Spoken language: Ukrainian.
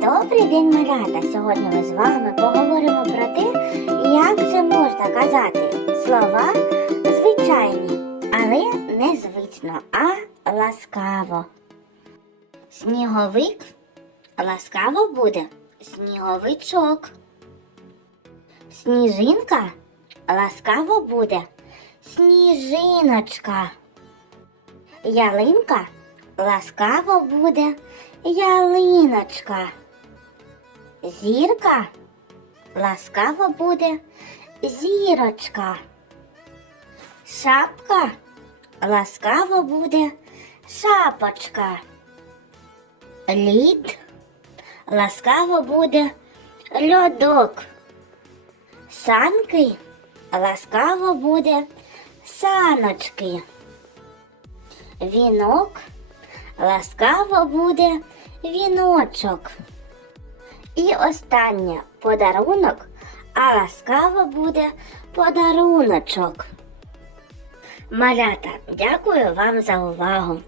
Добрий день, малята! Сьогодні ми з вами поговоримо про те, як же можна казати слова звичайні, але не звично, а ласкаво. Сніговик ласкаво буде сніговичок. Сніжинка ласкаво буде сніжиночка. Ялинка ласкаво буде ялиночка. Зірка ласкаво буде зірочка. Шапка ласкаво буде шапочка. Лід ласкаво буде льодок. Санки ласкаво буде саночки. Вінок ласкаво буде віночок. І останнє подарунок, а ласкаво буде подаруночок. Малята, дякую вам за увагу.